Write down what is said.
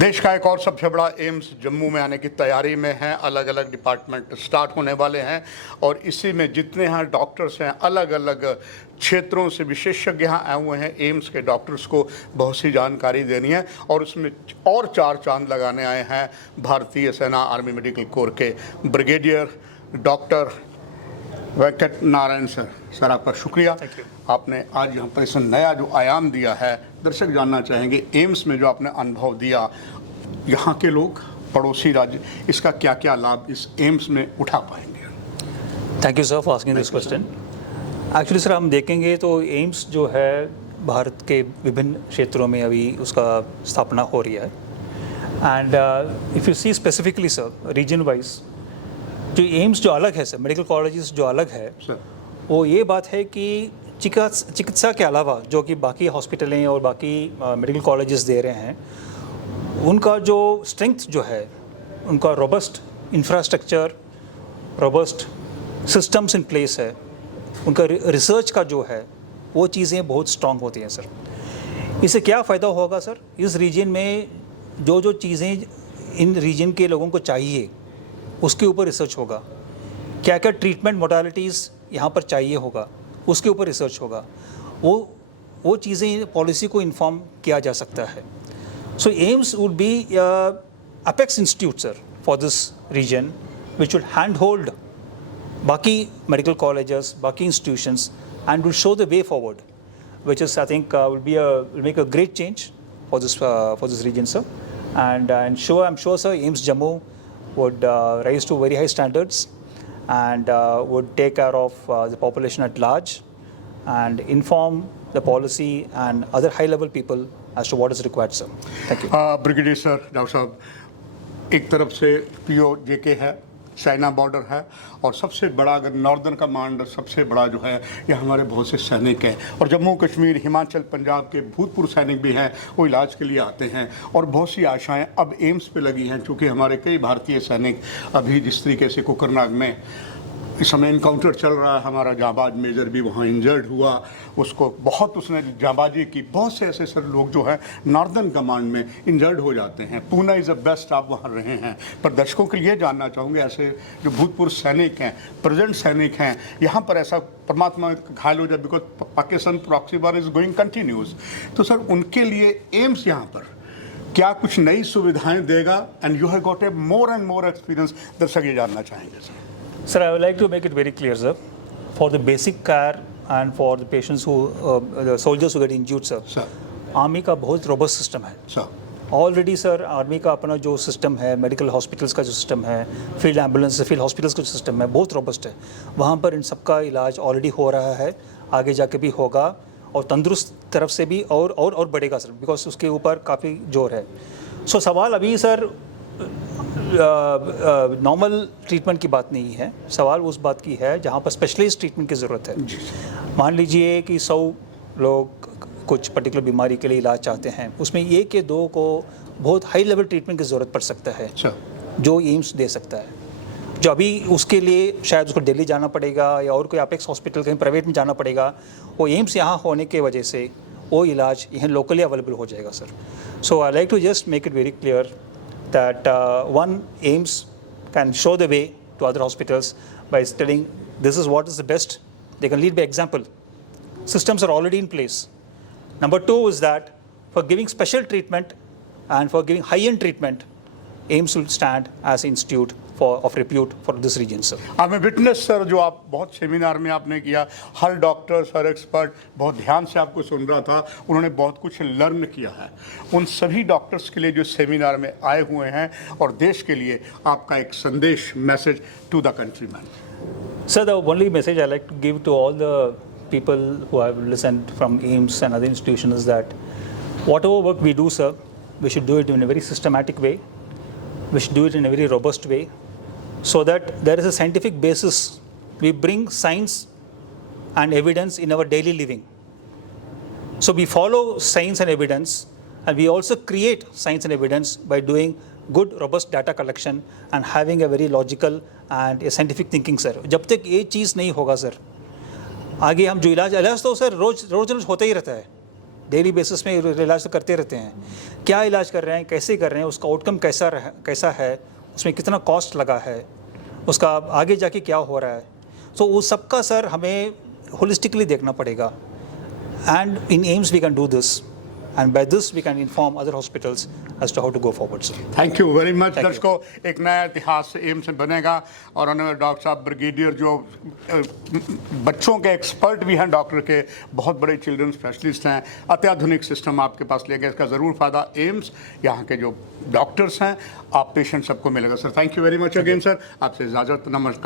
देश का एक और सबसे बड़ा एम्स जम्मू में आने की तैयारी में है। अलग अलग डिपार्टमेंट स्टार्ट होने वाले हैं और इसी में जितने यहाँ डॉक्टर्स हैं, अलग अलग क्षेत्रों से विशेषज्ञ यहाँ आए हुए हैं। एम्स के डॉक्टर्स को बहुत सी जानकारी देनी है और उसमें और चार चांद लगाने आए हैं भारतीय सेना आर्मी मेडिकल कोर के brigadier doctor Venkat Narayan sir आपका शुक्रिया। आपने आज यहाँ पर इस नया जो आयाम दिया है, दर्शक जानना चाहेंगे एम्स में जो आपने अनुभव दिया, यहाँ के लोग पड़ोसी राज्य इसका क्या क्या लाभ इस एम्स में उठा पाएंगे। Thank you sir for asking this question. Actually sir हम देखेंगे तो एम्स जो है भारत के विभिन्न क्षेत्रों में अभी उसका स्थापना हो रही है and if you see specifically sir region wise जो एम्स जो अलग है सर, मेडिकल कॉलेजेस जो अलग है सर, वो ये बात है कि चिकित्सा के अलावा जो कि बाकी हॉस्पिटलें और बाकी मेडिकल कॉलेजेस दे रहे हैं, उनका जो स्ट्रेंथ जो है, उनका robust infrastructure, robust systems in place है, उनका रिसर्च का जो है वो चीज़ें बहुत स्ट्रांग होती हैं सर। इससे क्या फ़ायदा होगा सर, इस रीजन में जो जो चीज़ें इन रीजन के लोगों को चाहिए उसके ऊपर रिसर्च होगा। क्या क्या ट्रीटमेंट मोडालिटीज़ यहाँ पर चाहिए होगा उसके ऊपर रिसर्च होगा। वो चीज़ें पॉलिसी को इन्फॉर्म किया जा सकता है। So AIIMS would be apex institute sir for this reason which would hand hold बाकी मेडिकल कॉलेजेस, बाकी institutions and will show the way forward, which is I think will make a great change for this region, sir. And I'm sure, sir, AIIMS Jammu would rise to very high standards and would take care of the population at large and inform the policy and other high-level people as to what is required, sir. Thank you. Brigadier sir, doctor साहब, एक तरफ से POJK है, China border है और सबसे बड़ा अगर नॉर्दर्न कमांड सबसे बड़ा जो है ये हमारे बहुत से सैनिक हैं और जम्मू कश्मीर, हिमाचल, पंजाब के भूतपूर्व सैनिक भी हैं, वो इलाज के लिए आते हैं और बहुत सी आशाएं अब एम्स पे लगी हैं। चूँकि हमारे कई भारतीय सैनिक अभी जिस तरीके से कोकरनाग में इस समय इनकाउंटर चल रहा है, हमारा जाबाज मेजर भी वहाँ इंजर्ड हुआ, उसको बहुत उसने जाबाजी की। बहुत से ऐसे सर लोग जो हैं नॉर्दर्न कमांड में इंजर्ड हो जाते हैं। पूना इज़ द बेस्ट, आप वहाँ रहे हैं, पर दर्शकों के लिए जानना चाहूँगे ऐसे जो भूतपूर्व सैनिक हैं, प्रेजेंट सैनिक हैं, यहाँ पर ऐसा परमात्मा घायल हो जाए because Pakistan proxy war is going continuous, तो सर उनके लिए एम्स यहाँ पर क्या कुछ नई सुविधाएँ देगा? And you have got a more and more experience, दर्शक ये जानना चाहेंगे sir. Sir, I would like to make it very clear, sir, for the basic care and for the patients who, the soldiers who get injured, sir. Sir. Army का बहुत robust system है sir. Already sir. Army का अपना जो system है, medical hospitals का जो system है, फील्ड एम्बुलेंस, फील्ड हॉस्पिटल्स का जो सिस्टम है, बहुत रोबस्ट है। वहाँ पर इन सबका इलाज ऑलरेडी हो रहा है, आगे जाके भी होगा और तंदुरुस्त तरफ से भी और बढ़ेगा सर, बिकॉज उसके ऊपर काफ़ी जोर है। सो सवाल अभी सर नॉर्मल ट्रीटमेंट की बात नहीं है, सवाल उस बात की है जहाँ पर स्पेशलाइज्ड ट्रीटमेंट की ज़रूरत है। मान लीजिए कि 100 लोग कुछ पर्टिकुलर बीमारी के लिए इलाज चाहते हैं, उसमें 1 या 2 को बहुत हाई लेवल ट्रीटमेंट की ज़रूरत पड़ सकता है जो एम्स दे सकता है। जो अभी उसके लिए शायद उसको दिल्ली जाना पड़ेगा या और कोई अपेक्स हॉस्पिटल कहीं प्राइवेट में जाना पड़ेगा, वो एम्स यहाँ होने की वजह से वो इलाज यहाँ लोकली अवेलेबल हो जाएगा sir. So I like to just make it very clear that one AIIMS can show the way to other hospitals by telling this is what is the best. They can lead by example. Systems are already in place. Number 2 is that for giving special treatment and for giving high-end treatment, AIIMS will stand as an institute of repute for this region, sir. I'm a witness, sir, जो आप बहुत seminar में आपने किया, हर doctor, हर expert बहुत ध्यान से आपको सुन रहा था, उन्होंने बहुत कुछ लर्न किया है। उन सभी डॉक्टर्स के लिए जो सेमिनार में आए हुए हैं और देश के लिए आपका एक संदेश, message to the country man. Sir, the only message I like to give to all the people who have listened from AIIMS and other institutions is that whatever work we do, sir, we should do it in a very systematic way. We should do it in a very robust way, so that there is a scientific basis. We bring science and evidence in our daily living. So we follow science and evidence, and we also create science and evidence by doing good, robust data collection and having a very logical and a scientific thinking, sir. जब तक ये चीज़ नहीं होगा sir, आगे हम जो इलाज तो सर रोज होता ही रहता है। डेली बेसिस में इलाज तो करते रहते हैं, क्या इलाज कर रहे हैं, कैसे कर रहे हैं, उसका आउटकम कैसा है, उसमें कितना कॉस्ट लगा है, उसका आगे जाके क्या हो रहा है। तो वो सबका सर हमें होलिस्टिकली देखना पड़ेगा। And in AIIMS we can do this, and by this we can inform other hospitals as to how to go forward, sir. Thank you very much. Thank you. दर्शकों, एक नया इतिहास एम्स में बनेगा और उन्होंने डॉक्टर साहब ब्रिगेडियर जो बच्चों के एक्सपर्ट भी हैं, डॉक्टर के बहुत बड़े चिल्ड्रन स्पेशलिस्ट हैं, अत्याधुनिक सिस्टम आपके पास ले गए, इसका ज़रूर फ़ायदा एम्स यहाँ के जो डॉक्टर्स हैं, आप पेशेंट सबको मिलेगा। Sir thank you very much again sir, आपसे इजाज़त, नमस्कार।